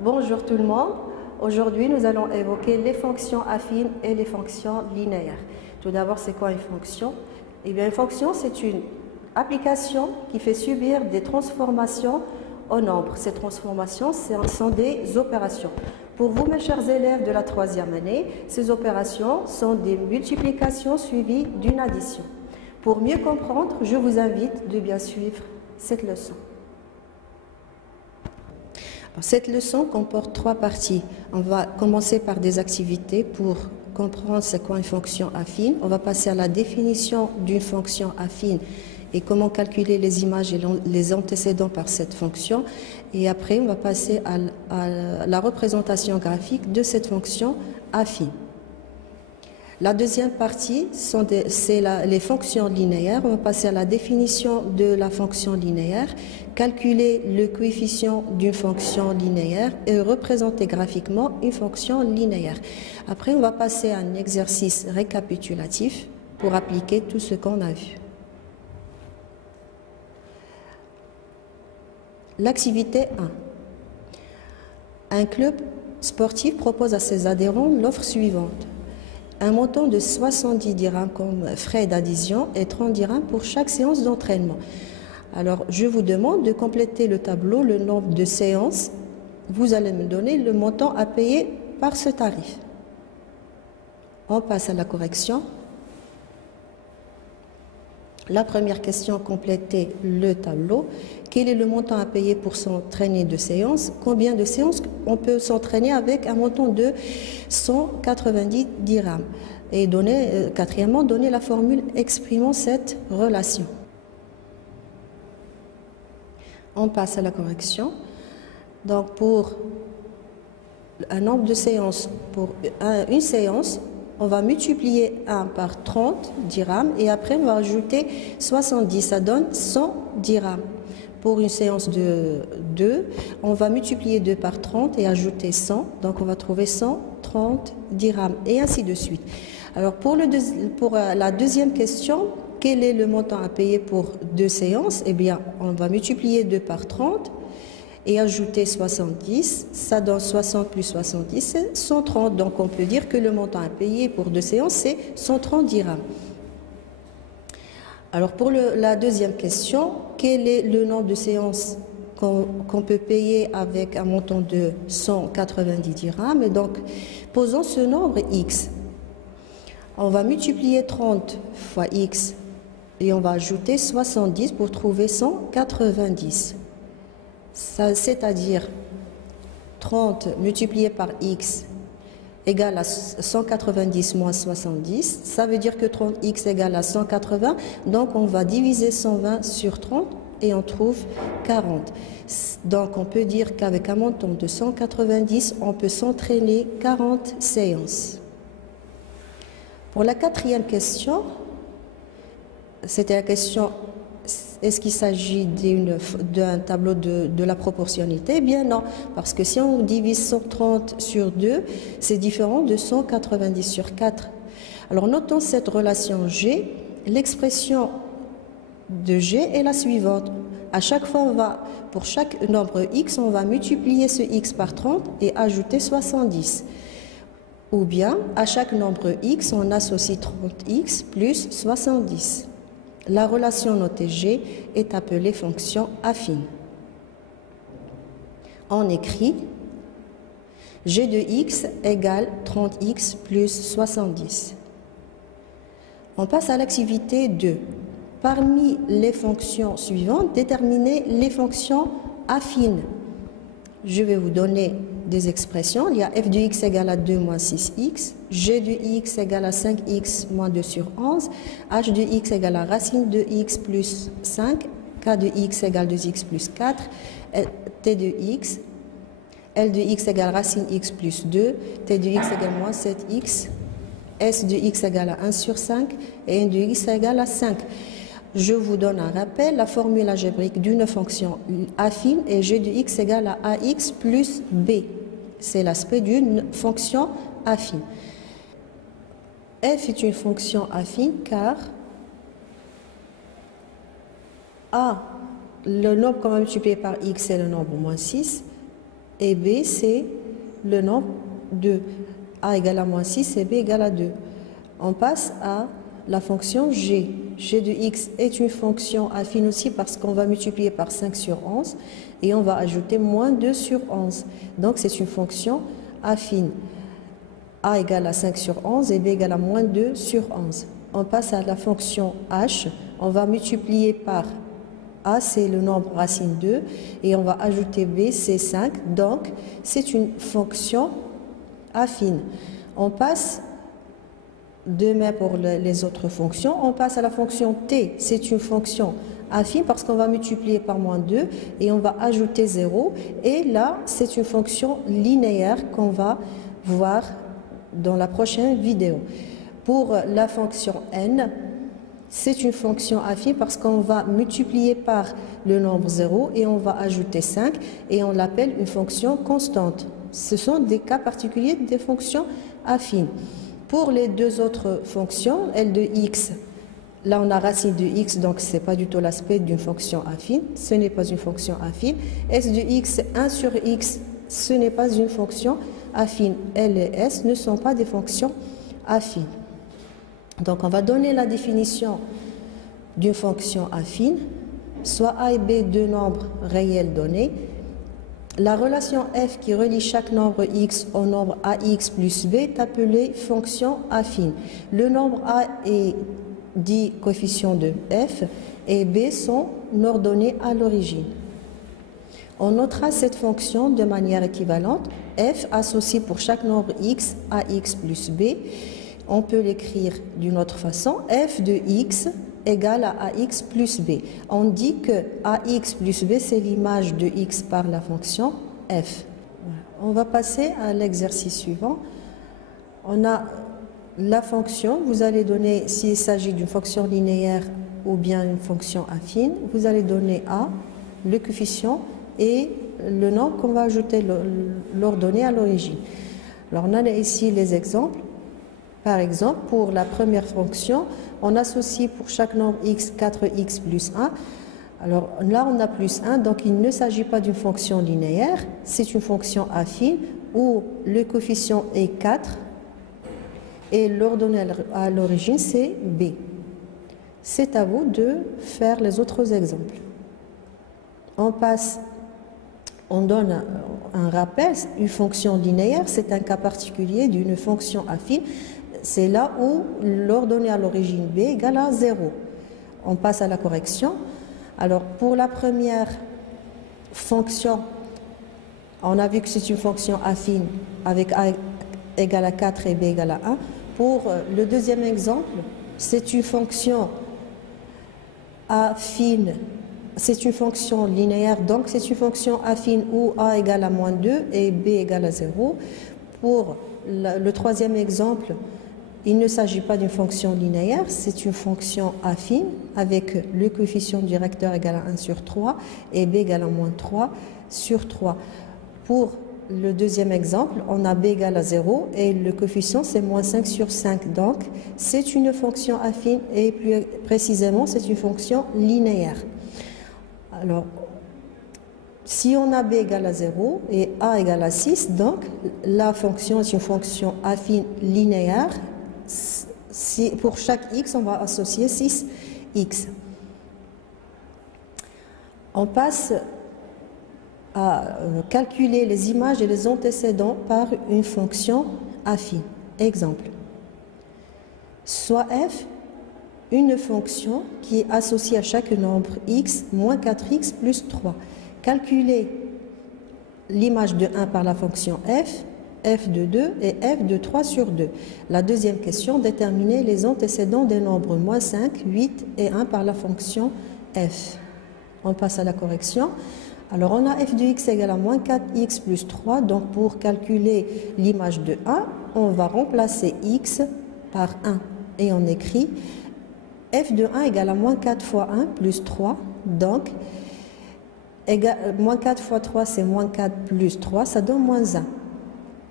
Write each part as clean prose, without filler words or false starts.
Bonjour tout le monde. Aujourd'hui, nous allons évoquer les fonctions affines et les fonctions linéaires. Tout d'abord, c'est quoi une fonction? Eh bien, une fonction, c'est une application qui fait subir des transformations au nombre. Ces transformations sont des opérations. Pour vous, mes chers élèves de la 3e année, ces opérations sont des multiplications suivies d'une addition. Pour mieux comprendre, je vous invite de bien suivre cette leçon. Cette leçon comporte 3 parties. On va commencer par des activités pour comprendre c'est quoi une fonction affine. On va passer à la définition d'une fonction affine et comment calculer les images et les antécédents par cette fonction. Et après, on va passer à la représentation graphique de cette fonction affine. La deuxième partie, c'est les fonctions linéaires. On va passer à la définition de la fonction linéaire, calculer le coefficient d'une fonction linéaire et représenter graphiquement une fonction linéaire. Après, on va passer à un exercice récapitulatif pour appliquer tout ce qu'on a vu. L'activité 1. Un club sportif propose à ses adhérents l'offre suivante. Un montant de 70 dirhams comme frais d'adhésion et 30 dirhams pour chaque séance d'entraînement. Alors, je vous demande de compléter le tableau, le nombre de séances. Vous allez me donner le montant à payer par ce tarif. On passe à la correction. La première question, compléter le tableau. Quel est le montant à payer pour s'entraîner de séances? Combien de séances on peut s'entraîner avec un montant de 190 dirhams? Et quatrièmement, donner la formule exprimant cette relation. On passe à la correction. Donc, pour un nombre de séances, pour une séance, on va multiplier 1 par 30 dirhams et après on va ajouter 70, ça donne 100 dirhams. Pour une séance de 2, on va multiplier 2 par 30 et ajouter 100, donc on va trouver 130 dirhams et ainsi de suite. Alors pour la deuxième question, quel est le montant à payer pour 2 séances? Eh bien, on va multiplier 2 par 30 et ajouter 70, ça donne 60 plus 70, c'est 130. Donc on peut dire que le montant à payer pour 2 séances, c'est 130 dirhams. Alors pour la deuxième question, quel est le nombre de séances qu'on peut payer avec un montant de 190 dirhams? Et donc, posons ce nombre x. On va multiplier 30 fois x et on va ajouter 70 pour trouver 190. C'est-à-dire 30 multiplié par x égale à 190 moins 70. Ça veut dire que 30x égale à 180. Donc, on va diviser 120 sur 30 et on trouve 40. Donc, on peut dire qu'avec un montant de 190, on peut s'entraîner 40 séances. Pour la quatrième question, c'était la question: est-ce qu'il s'agit d'un tableau de la proportionnalité? Eh bien non, parce que si on divise 130 sur 2, c'est différent de 190 sur 4. Alors notons cette relation G. L'expression de G est la suivante. À chaque fois, pour chaque nombre x, on va multiplier ce x par 30 et ajouter 70. Ou bien, à chaque nombre x, on associe 30x plus 70. La relation notée G est appelée fonction affine. On écrit G de x égale 30x plus 70. On passe à l'activité 2. Parmi les fonctions suivantes, déterminez les fonctions affines. Je vais vous donner des expressions. Il y a f de x égale à 2 moins 6x, g de x égale à 5x moins 2 sur 11, h de x égale à racine de x plus 5, k de x égale 2x plus 4, t de x, l de x égale racine x plus 2, t de x égale moins 7x, s de x égale à 1 sur 5 et n de x égale à 5. Je vous donne un rappel, la formule algébrique d'une fonction affine est g de x égale à ax plus b. C'est l'aspect d'une fonction affine. F est une fonction affine car A, le nombre qu'on va multiplier par x, c'est le nombre moins 6. et B, c'est le nombre de A égale à moins 6 et B égale à 2. On passe à la fonction G. G de x est une fonction affine aussi parce qu'on va multiplier par 5 sur 11 et on va ajouter moins 2 sur 11. Donc c'est une fonction affine. A égale à 5 sur 11 et B égale à moins 2 sur 11. On passe à la fonction H. On va multiplier par A, c'est le nombre racine 2, et on va ajouter B, c'est 5. Donc c'est une fonction affine. On passe de même pour les autres fonctions. On passe à la fonction T. C'est une fonction affine parce qu'on va multiplier par moins 2 et on va ajouter 0. Et là, c'est une fonction linéaire qu'on va voir dans la prochaine vidéo. Pour la fonction N, c'est une fonction affine parce qu'on va multiplier par le nombre 0 et on va ajouter 5 et on l'appelle une fonction constante. Ce sont des cas particuliers des fonctions affines. Pour les deux autres fonctions, L de x, là on a racine de x, donc ce n'est pas du tout l'aspect d'une fonction affine, ce n'est pas une fonction affine. S de x, 1 sur x, ce n'est pas une fonction affine. L et S ne sont pas des fonctions affines. Donc on va donner la définition d'une fonction affine, soit A et B, deux nombres réels donnés. La relation f qui relie chaque nombre x au nombre ax plus b est appelée fonction affine. Le nombre a est dit coefficient de f et b sont ordonnés à l'origine. On notera cette fonction de manière équivalente. F associé pour chaque nombre x, ax plus b. On peut l'écrire d'une autre façon. F de x égale à ax plus b. On dit que ax plus b, c'est l'image de x par la fonction f. On va passer à l'exercice suivant. On a la fonction. Vous allez donner, s'il s'agit d'une fonction linéaire ou bien une fonction affine, vous allez donner a, le coefficient et le nombre qu'on va ajouter, l'ordonnée à l'origine. Alors on a ici les exemples. Par exemple, pour la première fonction, on associe pour chaque nombre x 4x plus 1. Alors là, on a plus 1, donc il ne s'agit pas d'une fonction linéaire, c'est une fonction affine où le coefficient est 4 et l'ordonnée à l'origine, c'est b. C'est à vous de faire les autres exemples. On donne un rappel, une fonction linéaire, c'est un cas particulier d'une fonction affine. C'est là où l'ordonnée à l'origine b égale à 0. On passe à la correction. Alors, pour la première fonction, on a vu que c'est une fonction affine avec a égale à 4 et b égale à 1. Pour le deuxième exemple, c'est une fonction affine, c'est une fonction linéaire, donc c'est une fonction affine où a égale à moins 2 et b égale à 0. Pour le troisième exemple, il ne s'agit pas d'une fonction linéaire, c'est une fonction affine avec le coefficient directeur égal à 1 sur 3 et b égale à moins 3 sur 3. Pour le deuxième exemple, on a b égale à 0 et le coefficient c'est moins 5 sur 5. Donc c'est une fonction affine et plus précisément c'est une fonction linéaire. Alors, si on a b égale à 0 et a égale à 6, donc la fonction est une fonction affine linéaire. Si pour chaque x, on va associer 6x. On passe à calculer les images et les antécédents par une fonction affine. Exemple. Soit f, une fonction qui est associée à chaque nombre x moins 4x plus 3. Calculer l'image de 1 par la fonction f, f de 2 et f de 3 sur 2. La deuxième question, déterminer les antécédents des nombres moins 5, 8 et 1 par la fonction f. On passe à la correction. Alors on a f de x égale à moins 4x plus 3. Donc pour calculer l'image de 1, on va remplacer x par 1 et on écrit f de 1 égale à moins 4 fois 1 plus 3. Donc moins 4 fois 3 c'est moins 4 plus 3, ça donne moins 1.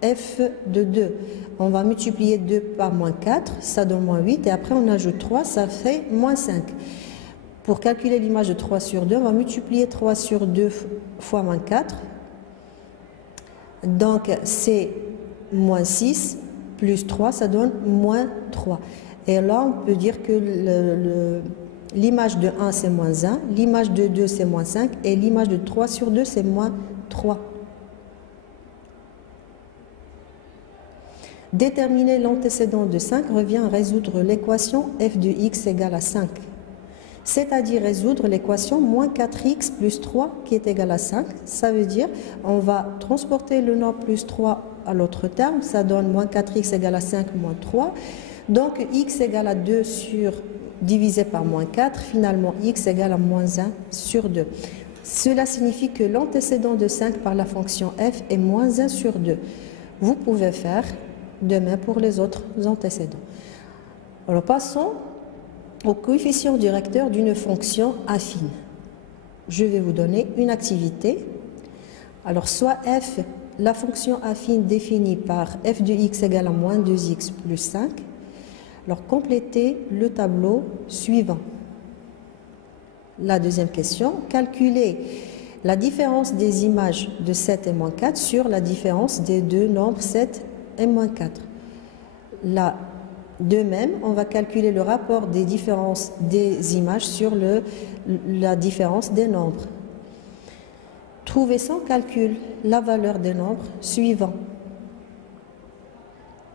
F de 2, on va multiplier 2 par moins 4, ça donne moins 8, et après on ajoute 3, ça fait moins 5. Pour calculer l'image de 3 sur 2, on va multiplier 3 sur 2 fois moins 4, Donc, c'est moins 6 plus 3, ça donne moins 3. Et là, on peut dire que l'image de 1, c'est moins 1, l'image de 2, c'est moins 5, et l'image de 3 sur 2, c'est moins 3. Déterminer l'antécédent de 5 revient à résoudre l'équation f de x égale à 5. C'est-à-dire résoudre l'équation moins 4x plus 3 qui est égal à 5. Ça veut dire on va transporter le nombre plus 3 à l'autre terme. Ça donne moins 4x égale à 5 moins 3. Donc x égale à 2 divisé par moins 4. Finalement, x égale à moins 1 sur 2. Cela signifie que l'antécédent de 5 par la fonction f est moins 1 sur 2. Vous pouvez faire de même pour les autres antécédents. Alors passons au coefficient directeur d'une fonction affine. Je vais vous donner une activité. Alors soit f, la fonction affine définie par f de x égale à moins 2x plus 5. Alors complétez le tableau suivant. La deuxième question, calculez la différence des images de 7 et moins 4 sur la différence des deux nombres 7 et moins 4. Là, de même, on va calculer le rapport des différences des images sur la différence des nombres. Trouvez sans calcul la valeur des nombres suivants.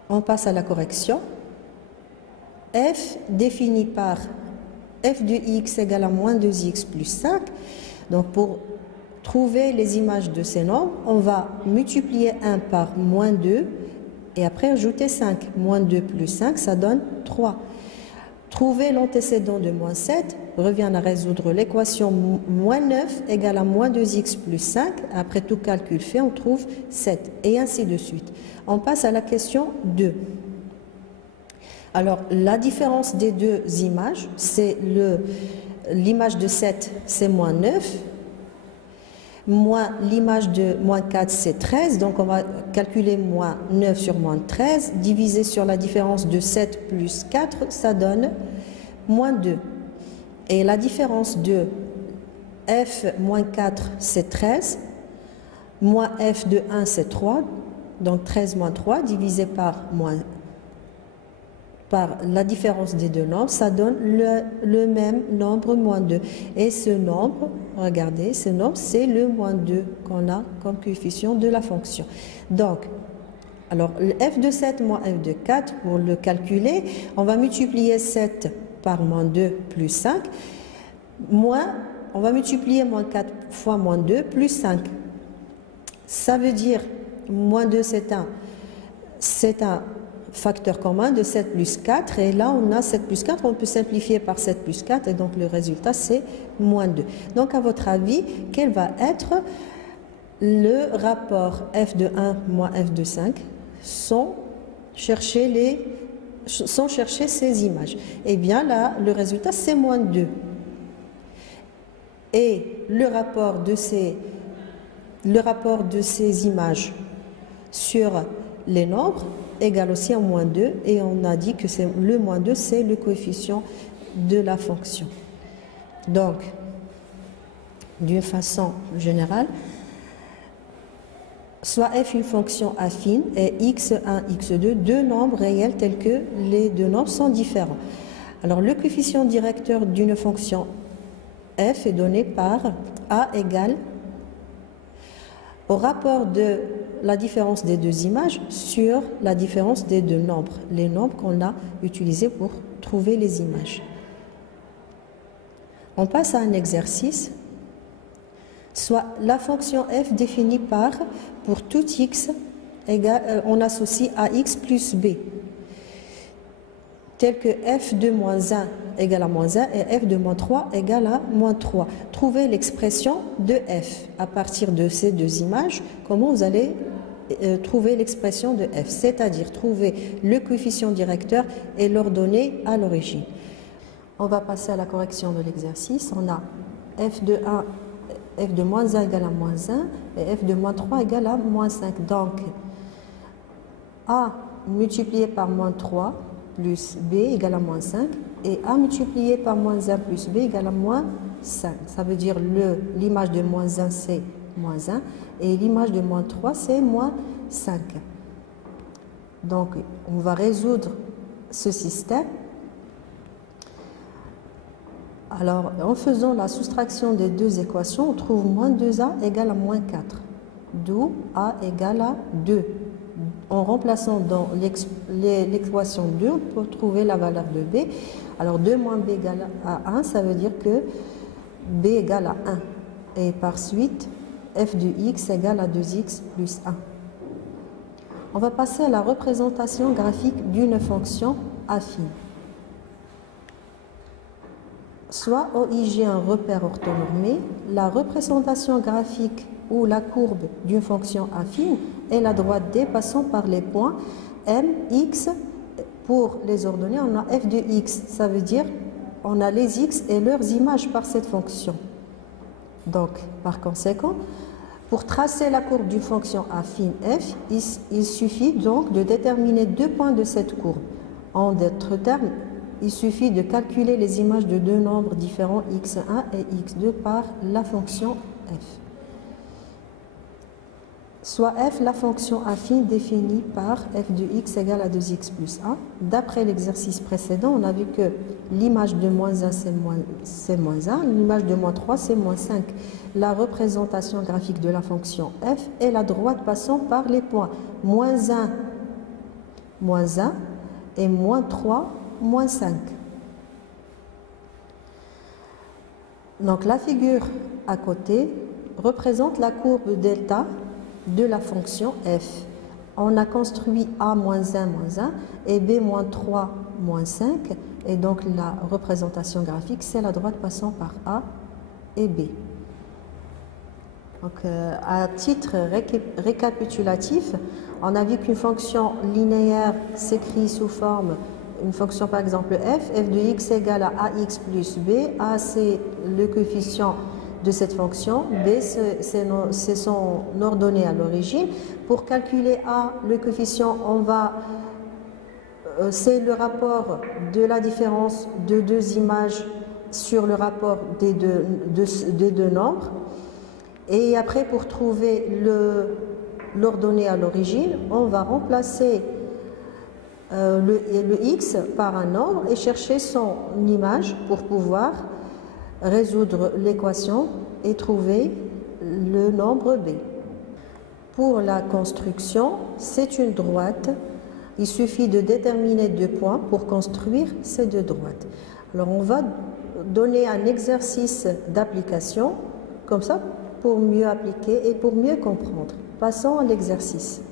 On passe à la correction. F défini par f de x égale à moins 2x plus 5. Donc pour trouver les images de ces nombres, on va multiplier 1 par moins 2 et après ajouter 5. Moins 2 plus 5, ça donne 3. Trouver l'antécédent de moins 7 revient à résoudre l'équation moins 9 égale à moins 2x plus 5. Après tout calcul fait, on trouve 7 et ainsi de suite. On passe à la question 2. Alors, la différence des deux images, c'est l'image de 7, c'est moins 9. Moins l'image de moins 4, c'est 13. Donc, on va calculer moins 9 sur moins 13. Divisé sur la différence de 7 plus 4, ça donne moins 2. Et la différence de f moins 4, c'est 13. Moins f de 1, c'est 3. Donc, 13 moins 3 divisé par la différence des deux nombres, ça donne le même nombre, moins 2. Et ce nombre, regardez, ce nombre, c'est le moins 2 qu'on a comme coefficient de la fonction. Donc, alors, le f de 7 moins f de 4, pour le calculer, on va multiplier 7 par moins 2 plus 5, on va multiplier moins 4 fois moins 2 plus 5. Ça veut dire, moins 2, c'est un facteur commun de 7 plus 4 et là on a 7 plus 4, on peut simplifier par 7 plus 4 et donc le résultat c'est moins 2. Donc à votre avis, quel va être le rapport f de 1 moins f de 5 sans chercher ces images? Eh bien là, le résultat c'est moins 2. Et le rapport de ces images sur les nombres égale aussi à moins 2 et on a dit que le moins 2 c'est le coefficient de la fonction. Donc, d'une façon générale, soit f une fonction affine et x1, x2, deux nombres réels tels que les deux nombres sont différents. Alors le coefficient directeur d'une fonction f est donné par a égale au rapport de la différence des deux images sur la différence des deux nombres, les nombres qu'on a utilisés pour trouver les images. On passe à un exercice, soit la fonction f définie par, pour tout x, on associe à x plus b, tel que f de moins 1 égale à moins 1 et f de moins 3 égale à moins 3. Trouvez l'expression de f. À partir de ces deux images, comment vous allez trouver l'expression de f, c'est-à-dire trouver le coefficient directeur et l'ordonnée à l'origine. On va passer à la correction de l'exercice. On a f de moins 1 égale à moins 1 et f de moins 3 égale à moins 5. Donc, a multiplié par moins 3 plus b égale à moins 5 et a multiplié par moins 1 plus b égale à moins 5. Ça veut dire l'image de moins 1 c'est moins 1. Et l'image de moins 3, c'est moins 5. Donc, on va résoudre ce système. Alors, en faisant la soustraction des deux équations, on trouve moins 2a égale à moins 4. D'où a égale à 2. En remplaçant dans l'équation 2, on peut trouver la valeur de b. Alors 2 moins b égale à 1, ça veut dire que b égale à 1. Et par suite, f de x égale à 2x plus 1. On va passer à la représentation graphique d'une fonction affine. Soit OIG un repère orthonormé, la représentation graphique ou la courbe d'une fonction affine est la droite D passant par les points M, X. Pour les ordonnées, on a f de x, ça veut dire on a les x et leurs images par cette fonction. Donc, par conséquent, pour tracer la courbe d'une fonction affine f, il suffit donc de déterminer deux points de cette courbe. En d'autres termes, il suffit de calculer les images de deux nombres différents x1 et x2 par la fonction f. Soit f, la fonction affine définie par f de x égale à 2x plus 1. D'après l'exercice précédent, on a vu que l'image de moins 1, c'est moins 1, l'image de moins 3, c'est moins 5. La représentation graphique de la fonction f est la droite passant par les points moins 1 et moins 3, moins 5. Donc la figure à côté représente la courbe delta de la fonction f. On a construit a moins 1, moins 1 et b moins 3, moins 5. Et donc la représentation graphique, c'est la droite passant par a et b. Donc, à titre récapitulatif, on a vu qu'une fonction linéaire s'écrit sous forme, une fonction par exemple f de x égale à ax plus b. A, c'est le coefficient de cette fonction, b, c'est son ordonnée à l'origine. Pour calculer a, le coefficient, c'est le rapport de la différence de deux images sur le rapport des deux nombres. Et après, pour trouver l'ordonnée à l'origine, on va remplacer le x par un nombre et chercher son image pour pouvoir résoudre l'équation et trouver le nombre b. Pour la construction, c'est une droite. Il suffit de déterminer deux points pour construire ces deux droites. Alors, on va donner un exercice d'application, comme ça, pour mieux appliquer et pour mieux comprendre. Passons à l'exercice.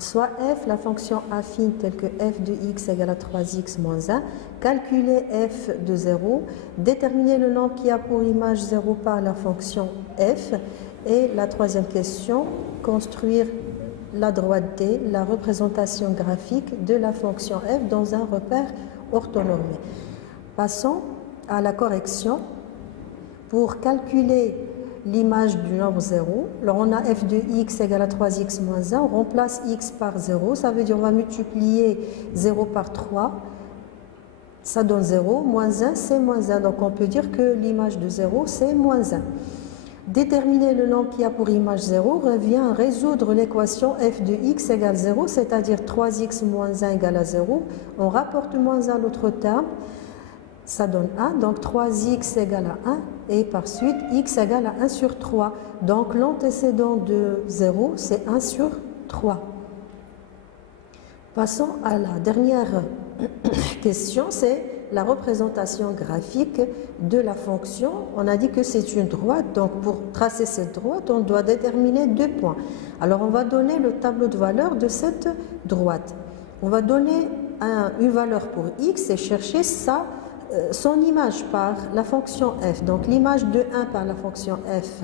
Soit f, la fonction affine telle que f de x égale à 3x moins 1, calculer f de 0, déterminer le nombre qui a pour image 0 par la fonction f, et la troisième question, construire la droite D, la représentation graphique de la fonction f dans un repère orthonormé. Passons à la correction. Pour calculer l'image du nombre 0, alors on a f de x égale à 3x moins 1, on remplace x par 0, ça veut dire on va multiplier 0 par 3, ça donne 0, moins 1 c'est moins 1, donc on peut dire que l'image de 0 c'est moins 1. Déterminer le nombre qui a pour image 0 revient à résoudre l'équation f de x égale 0, c'est-à-dire 3x moins 1 égale à 0, on rapporte moins 1 à l'autre terme, ça donne 1, donc 3x égale à 1, et par suite x égale à 1 sur 3. Donc l'antécédent de 0, c'est 1 sur 3. Passons à la dernière question, c'est la représentation graphique de la fonction. On a dit que c'est une droite, donc pour tracer cette droite, on doit déterminer deux points. Alors on va donner le tableau de valeur de cette droite. On va donner une valeur pour x et chercher son image par la fonction f. Donc l'image de 1 par la fonction f,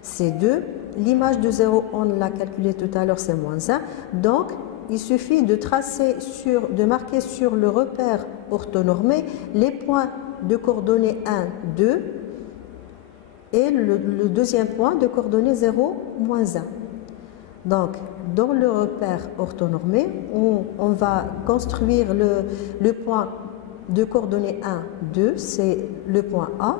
c'est 2. L'image de 0, on l'a calculé tout à l'heure, c'est moins 1. Donc il suffit de marquer sur le repère orthonormé les points de coordonnées 1, 2 et le deuxième point de coordonnées 0, moins 1. Donc, dans le repère orthonormé, on va construire le point de coordonnées 1, 2, c'est le point A.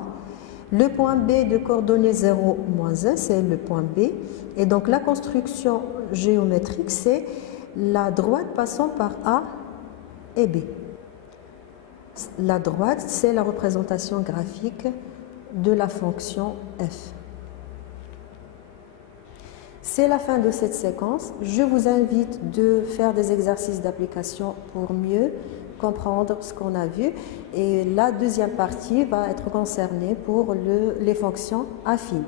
Le point B de coordonnées 0, moins 1, c'est le point B. Et donc la construction géométrique, c'est la droite passant par A et B. La droite, c'est la représentation graphique de la fonction f. C'est la fin de cette séquence. Je vous invite de faire des exercices d'application pour mieux comprendre ce qu'on a vu. Et la deuxième partie va être concernée pour les fonctions affines.